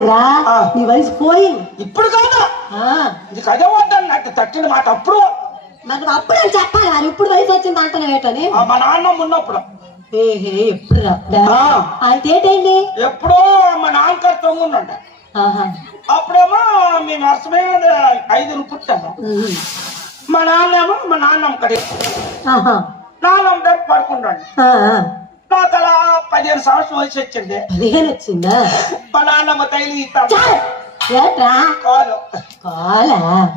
నీ వయసు పోయింది ఇప్పుడు కాదు ఇది కదే వద్దని నాకు తట్టిన మాట అప్పుడు మరి అప్పుడు అని చెప్పాలి మరి ఇప్పుడు వయసు వచ్చింది అంటున్నావు ఏంటని మా నాన్న ఉన్నప్పుడు ఎప్పుడు అయితే ఏంటండి ఎప్పుడో మా నాన్నగారు తొంగుండ అప్పుడేమో మేము నర్సమైన 5 పుట్టాము మా నాన్నమ్మ కడే నాన్నమ్మ దగ్గర పడుకుంటాడు నాకు అలా 15 సంవత్సరం వయసు వచ్చింది 15 వచ్చిందా మా నాన్నమ్మ తైలి కాలు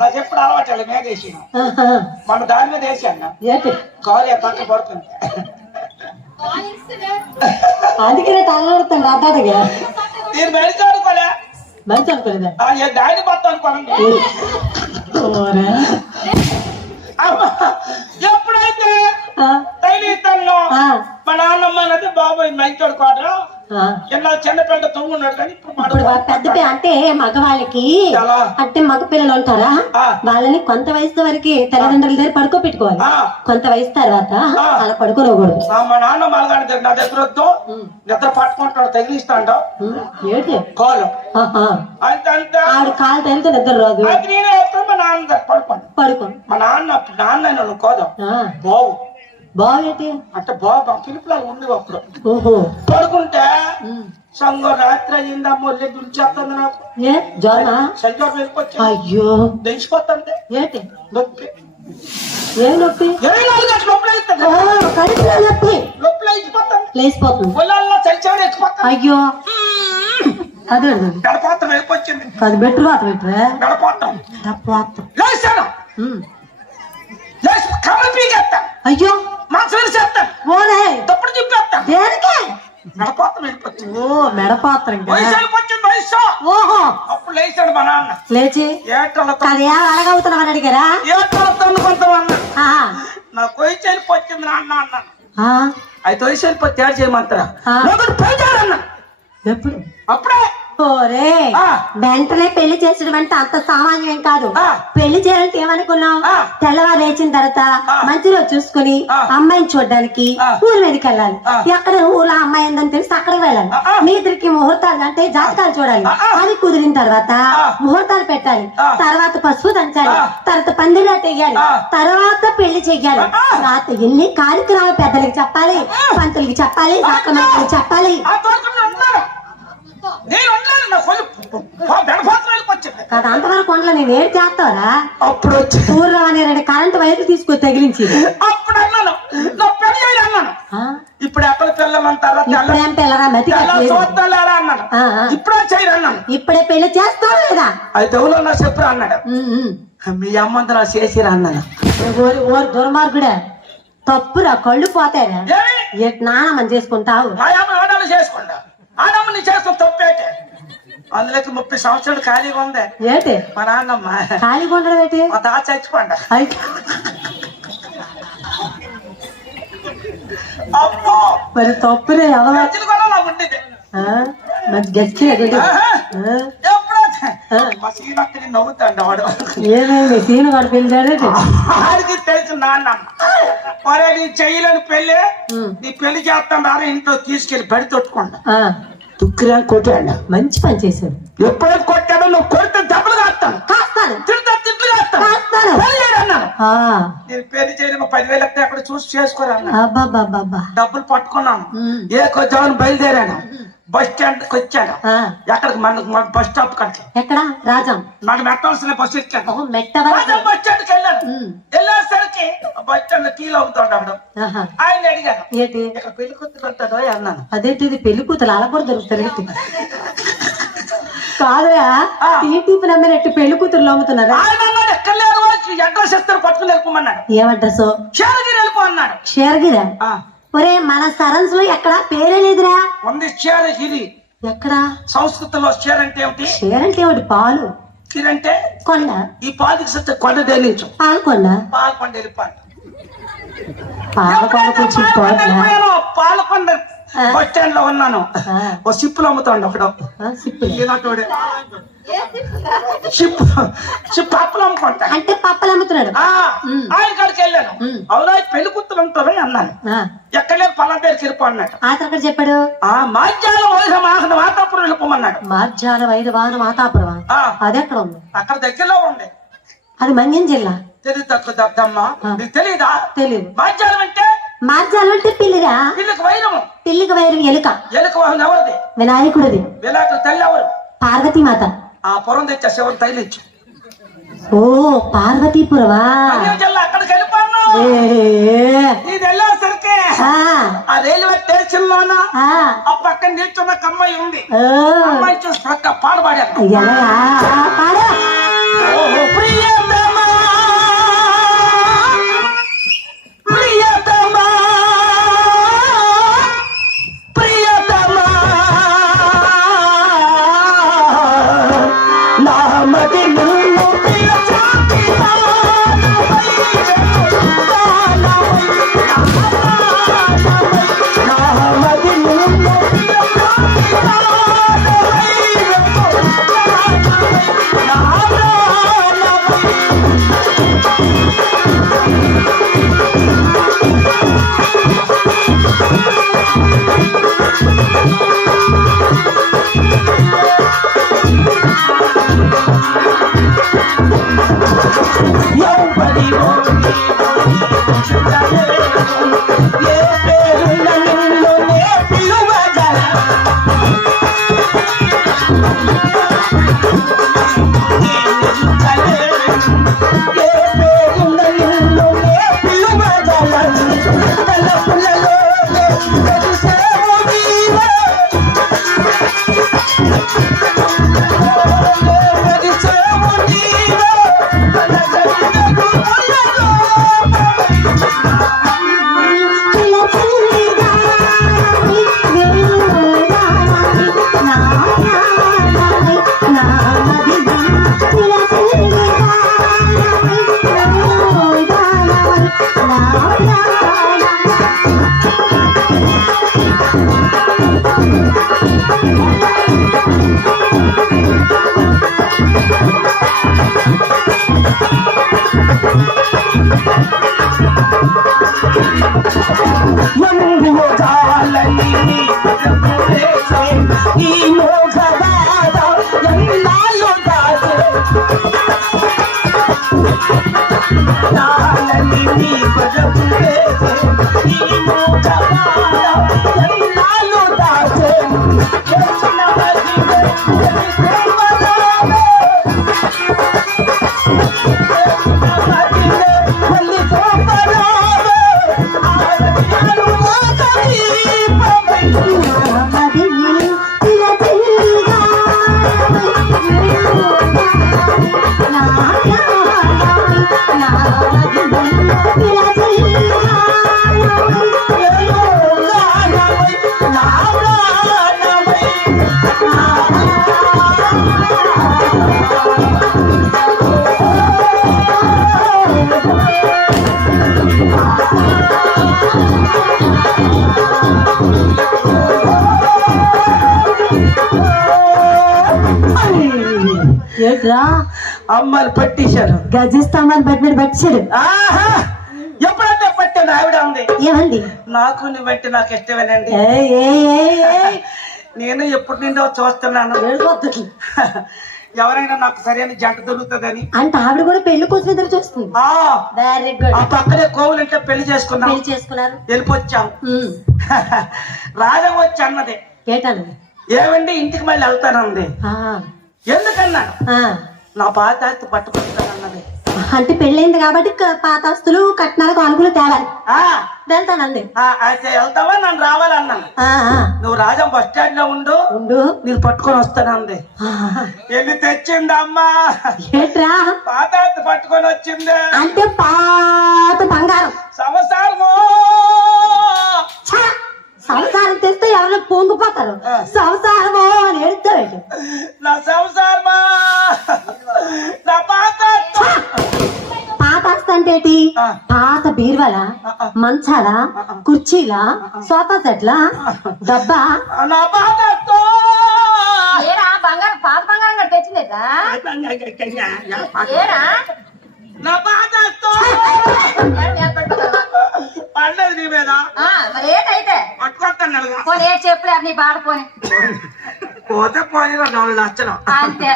నాకు ఎప్పుడు అలవాటు మేదేసి మన దాని మీద వేసాను కాలు పక్క పడుతుంది అందుకే తల్లడుతాను అబ్బాదిగా నేను మెడిసి అనుకోలే మంచి అనుకోలేదా దాని బట్ట అనుకోండి ఎప్పుడైతే తైలిస్తాను మా నాన్నమ్మ అనేది బాబాయ్ మైతోడు కోట ఇలా చిన్నపిల్ల తొంగున్నాడు కానీ ఇప్పుడు పెద్ద అంటే మగవాళ్ళకి అంటే మగ పిల్లలు ఉంటారా వాళ్ళని కొంత వయసు వరకు తల్లిదండ్రుల దగ్గర పడుకోబెట్టుకోవాలి కొంత వయసు తర్వాత అలా పడుకోకూడదు మా నాన్న మలగాడి దగ్గర నా దగ్గర వద్దు నిద్ర పట్టుకుంటాడు తగిలిస్తాడు ఏంటి కాలు ఆడు కాలు తగిలితే నిద్ర రాదు నేనే మా నాన్న దగ్గర పడుకోండి మా నాన్న కాదు బావు బావేంటి అంటే బాబా పిలుపులాగా ఉంది అప్పుడు పడుకుంటే సంగం రాత్రి అయ్యిందమ్మ దురిచేస్తుంది నాకు జ్వరమా సంజోరు వెళ్ళిపోవచ్చు అయ్యో దించిపోతుంది ఏంటి నొప్పి ఏం నొప్పి 24 గంటలు నొప్పి నొప్పి లేచిపోతుంది లేచిపోతుంది పొలాల్లో చలిచాడు ఎక్కిపోతుంది అయ్యో అదే గడపాత్రం వెళ్ళిపోయింది అది బెటర్ వాత బెటరే గడపాత్రం లేచాను లేచి కమల పీకేస్తాను అయ్యో మనసు చేస్తాను ఓనే తప్పుడు చెప్పేస్తాను దేనికి మెడపాత్రం వెళ్ళిపోతుంది మెడపాత్రం వయసు వెళ్ళిపోయింది వయసు ఓహో అప్పుడు లేచాడు మా నాన్న లేచి ఏటలతో అలాగవుతున్నావని అడిగారా ఏటలతో అనుకుంటామన్నా నాకు వయసు వెళ్ళిపోతుంది నాన్న అన్నాను అయితే వయసు వెళ్ళిపోతే తయారు చేయమంటారా పై చేయాలన్నా ఎప్పుడు అప్పుడే ఓరే వెంటనే పెళ్లి చేసడం అంటే అంత సామాన్యం కాదు పెళ్లి చేయాలంటే ఏమనుకున్నావు తెల్లవారు లేచిన తర్వాత మంచి రోజు చూసుకుని అమ్మాయిని చూడడానికి ఊరి మీదకి వెళ్ళాలి ఎక్కడ ఊళ్ళో అమ్మాయి ఉందని తెలిసి అక్కడికి వెళ్ళాలి మీ ఇద్దరికి ముహూర్తాలు అంటే జాతకాలు చూడాలి అది కుదిరిన తర్వాత ముహూర్తాలు పెట్టాలి తర్వాత పసుపు దంచాలి తర్వాత పందిరాట వేయాలి తర్వాత పెళ్లి చెయ్యాలి తర్వాత ఎన్ని కార్యక్రమాలు పెద్దలకి చెప్పాలి పంతులకి చెప్పాలి సాకమాలకి చెప్పాలి కదా అంతవరకు కొండలో నేను ఏడు చేస్తావరా అప్పుడు ఊర్లో అనే 2 కరెంట్ వైర్లు తీసుకొని తగిలించి అప్పుడు అన్నాను నా పెళ్లి అన్నాను ఇప్పుడు ఎక్కడ పిల్లమంటారా ఇప్పుడేం పిల్లరా మతి చూద్దారా అన్నాను ఇప్పుడే చేయరు అన్నాను ఇప్పుడే పెళ్లి చేస్తావు లేదా అయితే ఎవరో నా చెప్పరా అన్నాడు మీ అమ్మంతా నా చేసిరా అన్నాను ఓరు దుర్మార్గుడే తప్పురా కళ్ళు పోతారా నానమ్మని చేసుకుంటావు ఆడవాళ్ళు చేసుకుంటా ఆడమ్మని చేస్తాం తప్పేటే అందులోకి 30 సంవత్సరాలు ఖాళీగా ఉంది ఏంటి మా నాన్నమ్మ ఖాళీగా ఉండడం ఏంటి మా తాత చచ్చిపోండి అమ్మో మరి తప్పులే కూడా ఉండేది మంచి గెలిచి మా సీనక్కని నవ్వుతాడు వాడు ఏమేమి సీను వాడు పెళ్లి ఆడికి తెలుసు నాన్నమ్మ మరే నీ చెయ్యలేని పెళ్లి నీ పెళ్లి చేస్తాను రారా ఇంట్లో తీసుకెళ్లి బడి తొట్టుకోండి తుక్కిరా కొట్టాడు మంచి పని చేశాడు ఎప్పుడైతే కొట్టాడో నువ్వు కొడితే దెబ్బలు కాస్తాను తింటా తిట్లు కాస్తాను అన్నాను నేను పెళ్లి చేయడం 10,000 అక్కడ చూసి చేసుకోరా డబ్బులు పట్టుకున్నాను ఏ కొంచెం బయలుదేరాను బస్ స్టాండ్ కి వచ్చాను ఎక్కడికి మన బస్ స్టాప్ కడికి ఎక్కడ రాజం నాకు మెట్టవలసిన బస్సు ఎక్కాను బస్ స్టాండ్ కి వెళ్ళాను వెళ్ళేసరికి బస్ స్టాండ్ కీలు అవుతాడు ఆయన అడిగాను ఏంటి ఇక్కడ పెళ్లి కూతురు ఉంటుందో అన్నాను అదేంటి పెళ్లి కూతురు అలా కూడా దొరుకుతారు కాదురా టీపీ నమ్మినట్టు పెళ్లి కూతురు అమ్ముతున్నారా ఎక్కడ లేరు అడ్రస్ ఇస్తారు పట్టుకుని వెళ్ళిపోమన్నాడు ఏం అడ్రస్ క్షీరగిరి వెళ్ళిపో అన్నాడు క్షీరగిరా ఒరే మన సరన్స్ లో ఎక్కడ పేరే లేదురా ఉంది క్షీరగిరి ఎక్కడ సంస్కృతంలో క్షీర అంటే ఏమిటి క్షీర అంటే ఏమిటి పాలు క్షీర అంటే కొండ ఈ పాలకి సత్య కొండ దేనించు పాలకొండ పాలకొండ వెళ్ళిపోయాను పాలకొండ పాలకొండ బస్ స్టాండ్ లో ఉన్నాను. ఓ సిప్పులు అమ్ముతాడు ఒకడు, ఈనాటోడే షిప్ అప్పులు అమ్ముకుంటా అంటే పప్పలు అమ్ముతున్నాడు. ఆయన కాడికి వెళ్ళాను. అవునా పెళ్లి కూతురు ఉంటారని అన్నాను. ఎక్కడ లేదు పలానా దగ్గర తిరుపు అన్నాడు. అక్కడ చెప్పాడు మాధ్యాహ్నం వైద్య మాతాపురం వెళ్ళిపోమన్నాడు. మార్జాల వైద్య వాహన మాతాపురం అది ఎక్కడ ఉంది? అక్కడ దగ్గరలో ఉండే. అది మన్యం జిల్లా. తెలియదమ్మా, నీకు తెలీదా? తెలియదు. మాధ్యాహ్నం అంటే మార్జాలు అంటే పిల్లిరా. పిల్లికి వైరము. పిల్లికి వైరం ఎలుక. ఎలుక వాహనం ఎవరిది? వినాయకుడిది. వినాయకుడు తల్లి ఎవరు? పార్వతీమాత. ఆ పురం తెచ్చా శివుని తైలిచ్చు. ఓ పార్వతీపురమా? అక్కడికి వెళ్ళిపోను. ఇది వెళ్ళేసరికి ఆ రైల్వే స్టేషన్ లోన ఆ పక్కన నిల్చున్న కమ్మాయి ఉంది. అమ్మాయి చూసి పక్క పాడు పాడారు. ప్రియతమా ప్రియతమా ప్రియతమా నామది నువ్వు అమ్మాయిలు పట్టేశారు. గజిస్తామని బట్టి మీద పట్టించాడు. ఎప్పుడైతే పట్టాను ఆవిడ ఉంది. ఏమండి? నాకు నువ్వంటే నాకు ఇష్టమేనండి. నేను ఎప్పటి నుండో చూస్తున్నాను. ఎవరైనా నాకు సరైన జంట దొరుకుతుందని. అంటే ఆవిడ కూడా పెళ్లి కోసం ఎదురు చూస్తుంది. Very good. ఆ పక్కనే కోవులు అంటే పెళ్లి చేసుకున్నారు. వెళ్ళిపోచ్చాం. రాజం వచ్చి అన్నది ఏటన్నది? ఏమండి ఇంటికి మళ్ళీ వెళ్తానంది. ఎందుకన్నా నా పాతాస్తి పట్టుకుంటానన్నది. అంటే పెళ్ళైంది కాబట్టి పాతాస్తులు కట్నాలకు అనుకులు తేవాలి. వెళ్తానండి. అయితే వెళ్తావా? నన్ను రావాలన్నాను. నువ్వు రాజం బస్ స్టాండ్ లో ఉండు, నేను పట్టుకొని వస్తానంది. వెళ్ళి తెచ్చింది అమ్మా. ఏట్రా? పాతాస్తి పట్టుకొని వచ్చింది. అంటే పాత బంగారం సంవత్సరము. సంసారం తెస్తే ఎవరో పొంగిపోతారు. సంసారమో అని ఏడుతారు. నా సంసారమా, నా పాత పాత అంటే పాత బీర్వాలా మంచాలా కుర్చీలా సోఫా సెట్లా డబ్బా నా బాధతో ఏరా బంగారం పాత బంగారం కూడా తెచ్చిందేదా ఏరా నా బాధతో పడలేదు నీ మీద మరి ఏటైతే పట్టుకొస్తాను నలుగా పోనీ ఏడు చెప్పలేదు నీ బాధ పోని పోతే పోయి 4 లక్షలు అంతే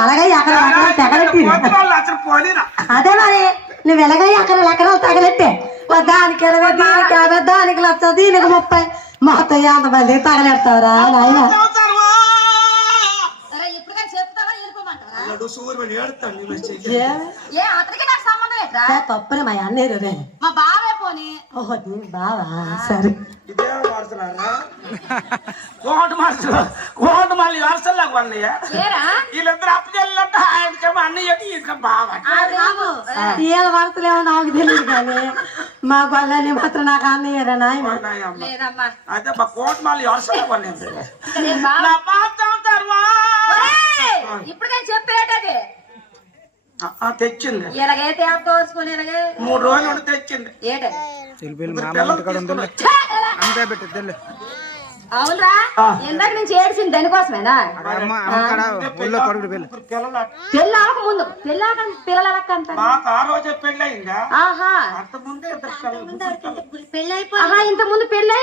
అలాగే ఎకరాలు తగలెట్టి లక్షలు పోనీరా అదే మరి నువ్వు ఎలాగై ఎకరాలు తగలెట్టే దానికి 20 దీనికి 50 దానికి 1,00,000 దీనికి 30 మొత్తం 50 మంది తగలెడతావురా నాయన ఇప్పుడు కానీ చెప్తావా వెళ్ళిపోమంటావా సూర్యుని ఏడుతాను ఏ అతనికి నాకు సంబంధం ఏంట్రా పప్పుని మా అన్నయ్య రే మా బావే పోని ఓహో నీ బావా సరే ఇదే మారుతున్నారా కోట మళ్ళీ వరుసల్లాగా వన్నయ్య ఏరా వీళ్ళిద్దరు అప్పు చెల్లంటే ఆయనకేమో అన్నయ్యకి ఇంకా బాగా ఏళ్ళ వార్తలేమో నాకు తెలియదు కానీ మా గొల్లని మాత్రం నాకు అన్నయ్యరా నాయన లేదమ్మా అదే మా కోట మళ్ళీ వరుసలాగా వన్నయ్య నేను బావ నా పాత్రం తర్వా ఇప్పుడు కానీ చెప్పేటది తెచ్చింది ఇలాగైతే తోసుకొని ఇలాగే 3 రోజులు ఉండి తెచ్చింది ఏటది పిల్లలు అవునరా ఇందాక నుంచి ఏడ్చింది దానికోసమేనా పెళ్ళి అవ్వక ముందు పిల్లల అంత నాకు ఆ రోజే పెళ్ళి అయిందా ఆహా అంత ముందే ఇద్దరు ఆహా ఇంత ముందు పెళ్ళి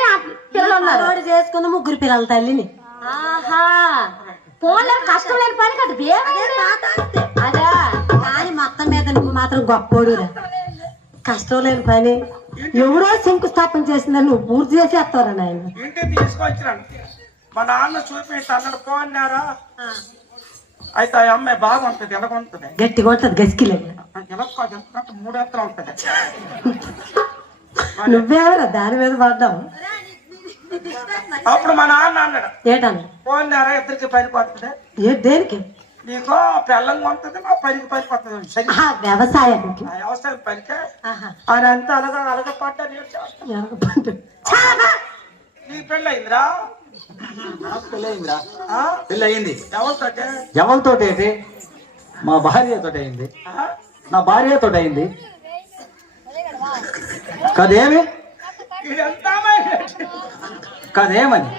పిల్లలు ఉన్నారు రోడ్డు చేసుకున్న 3 పిల్లల తల్లిని ఆహా ఫోన్లో కష్టం లేని పని కదా అదా కానీ మొత్తం మీద నువ్వు మాత్రం గొప్పోడురా కష్టం లేని పని ఎవరో శంకుస్థాపన చేసిందని నువ్వు పూర్తి చేసేస్తావురా నాయన ఇంటికి తీసుకొచ్చినాను మా నాన్న చూపించి అన్నాడు పోన్నారా అయితే ఆ అమ్మాయి బాగుంటది ఎలాగుంటది గట్టిగా ఉంటది గసికిలేదు ఎలా 3 ఎత్తలు ఉంటది నువ్వేవరా దాని మీద పడ్డావు అప్పుడు మా నాన్న అన్నాడు ఏటన్నా పోన్నారా ఇద్దరికి పనిపోతుంది ఏ దేనికి నీకు పెళ్ళంగా ఉంటుంది నా పనికి పనిపోతుంది సరే వ్యవసాయానికి ఆ వ్యవసాయం పనికే ఆయన అంతా అలగ పడ్డా నీకు పెళ్ళి అయిందిరా పెళ్ళి అయింది ఎవరితోటే ఎవరితోటి అయితే మా భార్యతో అయింది నా భార్యతో అయింది కదేమి ఇదంతా కదేమని